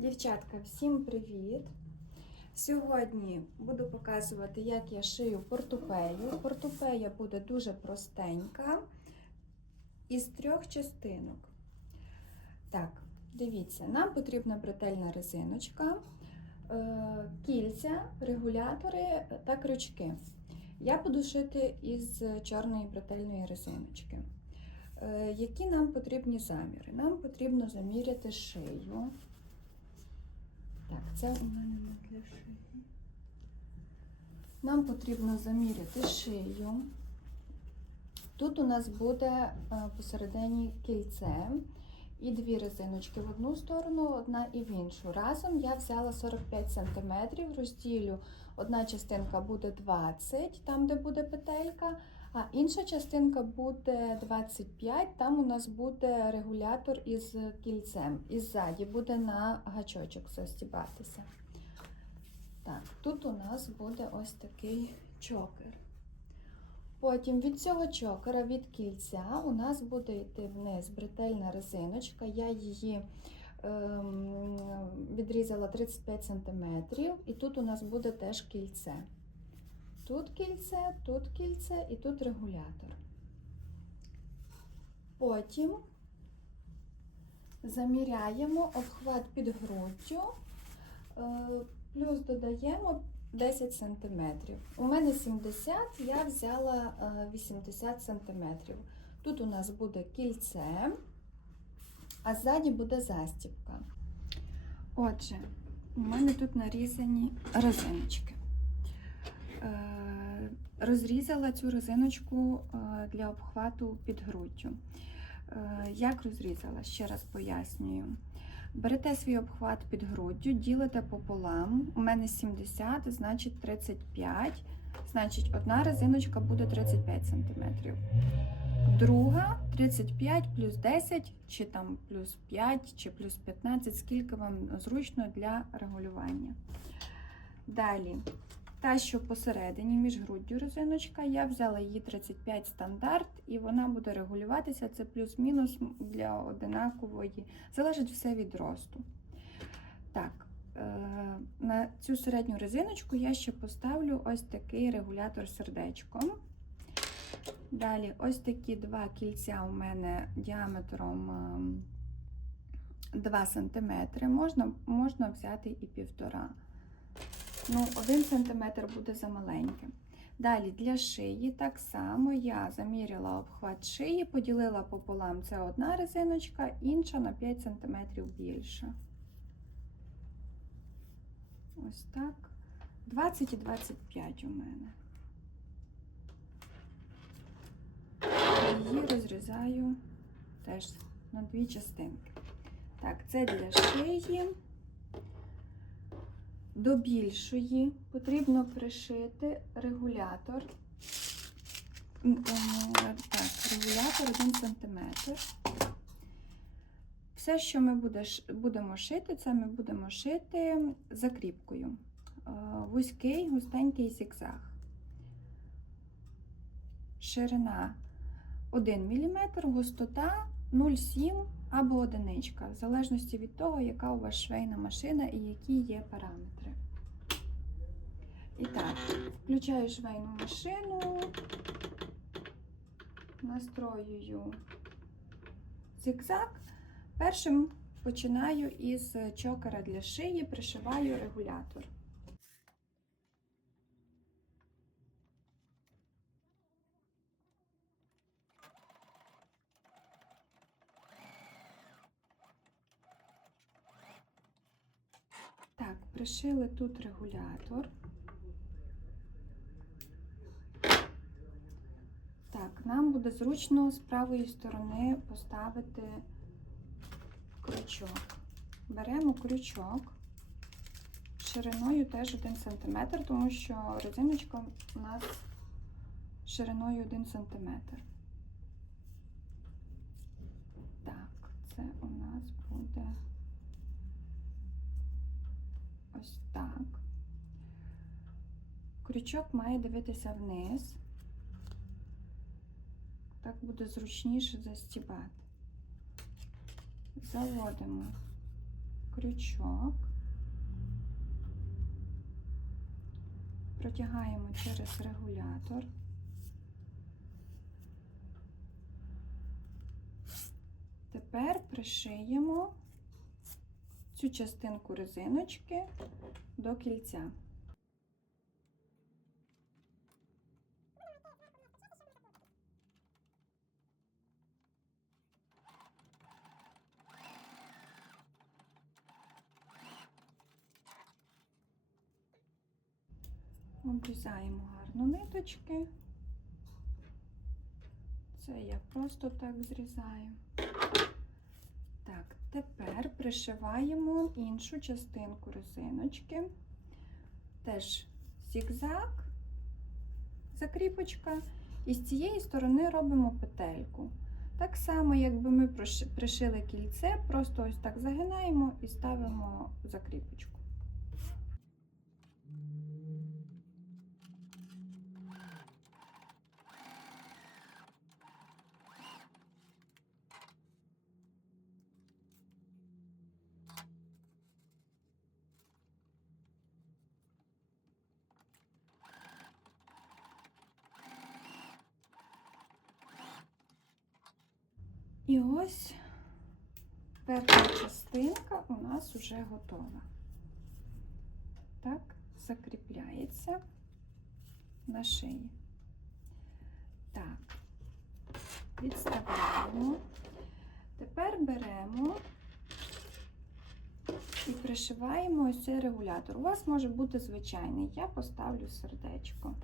Дівчатка, всім привіт! Сьогодні буду показувати, як я шию портупею. Портупея буде дуже простенька із трьох частинок. Так, дивіться, нам потрібна бретельна резиночка, е, кільця, регулятори та крючки. Я буду шити із чорної бретельної резиночки. Е, Які нам потрібні заміри? Нам потрібно заміряти шию. Так, це у мене не для шиї. Нам потрібно заміряти шию. Тут у нас буде е, посередині кільце і дві резиночки в одну сторону, одна і в іншу. Разом я взяла 45 см, розділю одна частинка буде 20, там де буде петелька, а інша частинка буде 25, там у нас буде регулятор із кільцем. І ззаді буде на гачочок застібатися. Так, тут у нас буде ось такий чокер. Потім від цього чокера, від кільця, у нас буде йти вниз бретельна резиночка. Я її ем, відрізала 35 см, і тут у нас буде теж кільце. Тут кільце, тут кільце і тут регулятор. Потім заміряємо обхват під груддю, е, плюс додаємо 10 см. У мене 70, я взяла е, 80 см. Тут у нас буде кільце, а ззаді буде застібка. Отже, у мене тут нарізані резиночки. Розрізала цю резиночку е, для обхвату під груддю. Е, Як розрізала? Ще раз пояснюю. Берете свій обхват під груддю, ділите пополам. У мене 70, значить 35. Значить, одна резиночка буде 35 см. Друга 35 плюс 10, чи там плюс 5, чи плюс 15, скільки вам зручно для регулювання. Далі, та, що посередині між груддю резиночка, я взяла її 35 стандарт, і вона буде регулюватися. Це плюс-мінус для одинакової. Залежить все від росту. Так, е, на цю середню резиночку я ще поставлю ось такий регулятор сердечком. Далі, ось такі два кільця у мене діаметром ем, 2 см. Можна, можна взяти і півтора. Ну, 1 см буде замаленьке. Далі для шиї так само я заміряла обхват шиї, поділила пополам. Це одна резиночка, інша на 5 см більша. Ось так. 20 і 25 у мене. Її розрізаю теж на дві частинки. Так, це для шиї. До більшої потрібно пришити регулятор. Так, регулятор 1 см. Все, що ми будемо шити, це ми будемо шити закріпкою. Е, Вузький, густенький зігзаг. Ширина 1 мм, густота 0,7 або одиничка, в залежності від того, яка у вас швейна машина і які є параметри. І так, включаю швейну машину, настроюю зигзаг. Першим починаю із чокера для шиї, пришиваю регулятор. Так, пришили тут регулятор. Так, нам буде зручно з правої сторони поставити крючок. Беремо крючок шириною теж 1 см, тому що резиночка у нас шириною 1 см. Так, це у нас буде ось так. Крючок має дивитися вниз. Так буде зручніше застібати. Заводимо крючок, протягаємо через регулятор. Тепер пришиємо цю частинку резиночки до кільця. Обрізаємо гарно ниточки. Це я просто так зрізаю. Тепер пришиваємо іншу частинку резиночки. Теж зігзаг, закріпочка, і з цієї сторони робимо петельку. Так само, якби ми пришили кільце, просто ось так загинаємо і ставимо закріпочку. І ось перша частинка у нас вже готова. Так, закріпляється на шиї. Так, відставляємо. Тепер беремо і пришиваємо ось цей регулятор. У вас може бути звичайний. Я поставлю сердечко.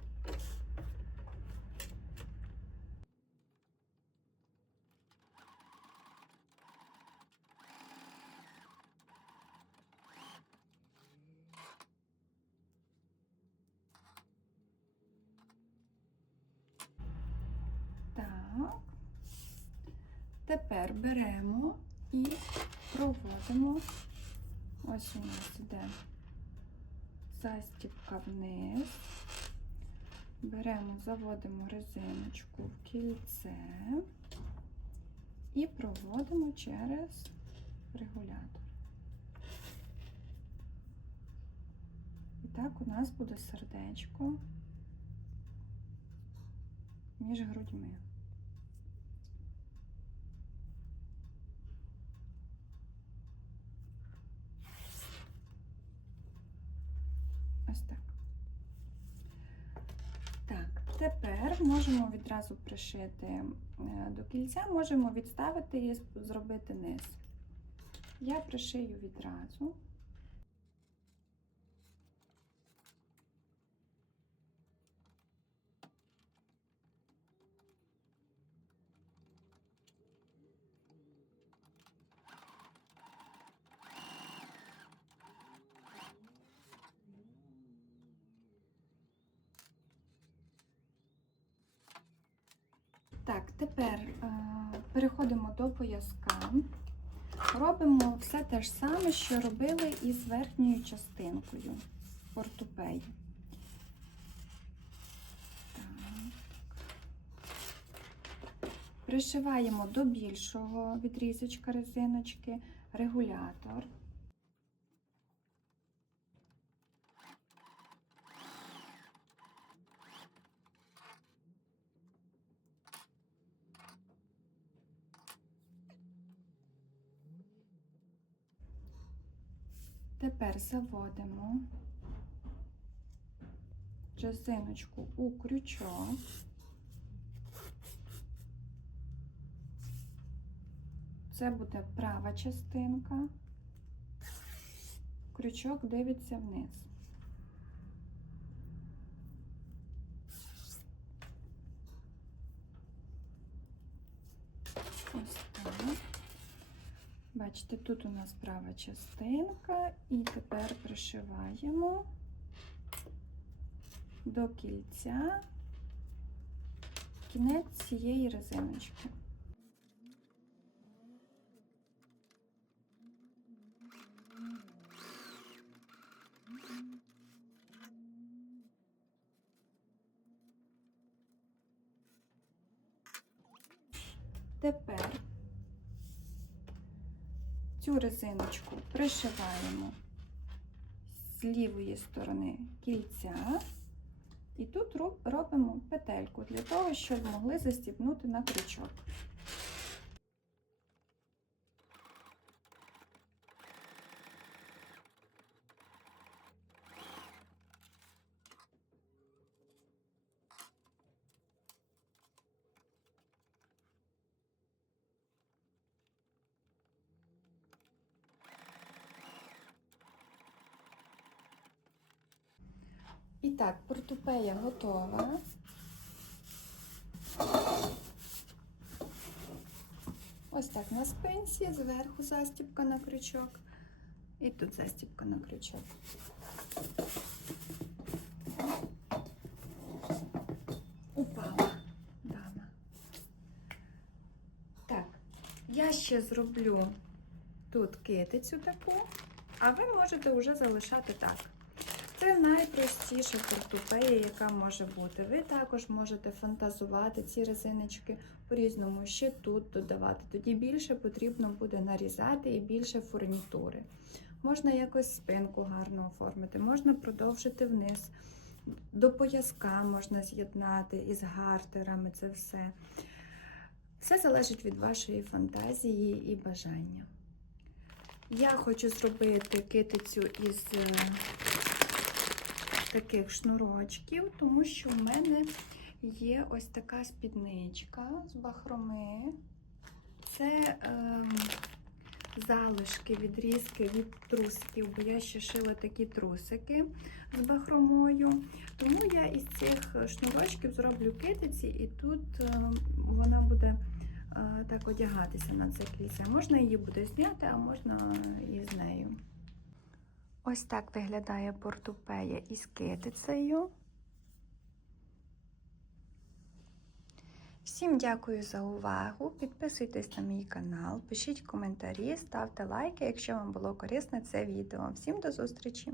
Так. Тепер беремо і проводимо. Ось у нас іде застібка вниз. Беремо, заводимо резиночку в кільце і проводимо через регулятор. І так у нас буде сердечко між грудьми. Ось так. Так, тепер можемо відразу пришити е, до кільця, можемо відставити і зробити низ. Я пришию відразу. Так, тепер е, переходимо до пояска. Робимо все те ж саме, що робили із верхньою частинкою портупеї. Пришиваємо до більшого відрізочка резиночки регулятор. Тепер заводимо резиночку у крючок. Це буде права частинка. Крючок дивиться вниз. Ось так. Бачите, тут у нас права частинка, і тепер пришиваємо до кільця кінець цієї резиночки. Тепер резиночку пришиваємо з лівої сторони кільця. І тут робимо петельку для того, щоб могли застібнути на крючок. І так, портупея готова. Ось так на спинці, зверху застібка на крючок. І тут застібка на крючок. Упала дама. Так, я ще зроблю тут китицю таку, а ви можете вже залишати так. Це найпростіша портупея, яка може бути. Ви також можете фантазувати ці резиночки по-різному, ще тут додавати. Тоді більше потрібно буде нарізати і більше фурнітури. Можна якось спинку гарно оформити, можна продовжити вниз. До пояска можна з'єднати із гартерами це все. Все залежить від вашої фантазії і бажання. Я хочу зробити китицю із е, таких шнурочків, тому що в мене є ось така спідничка з бахроми. Це е, залишки, відрізки від трусиків, бо я ще шила такі трусики з бахромою. Тому я із цих шнурочків зроблю китиці, і тут е, вона буде е, так одягатися на це кільце. Можна її буде зняти, а можна і з нею. Ось так виглядає портупея із китицею. Всім дякую за увагу. Підписуйтесь на мій канал, пишіть коментарі, ставте лайки, якщо вам було корисне це відео. Всім до зустрічі!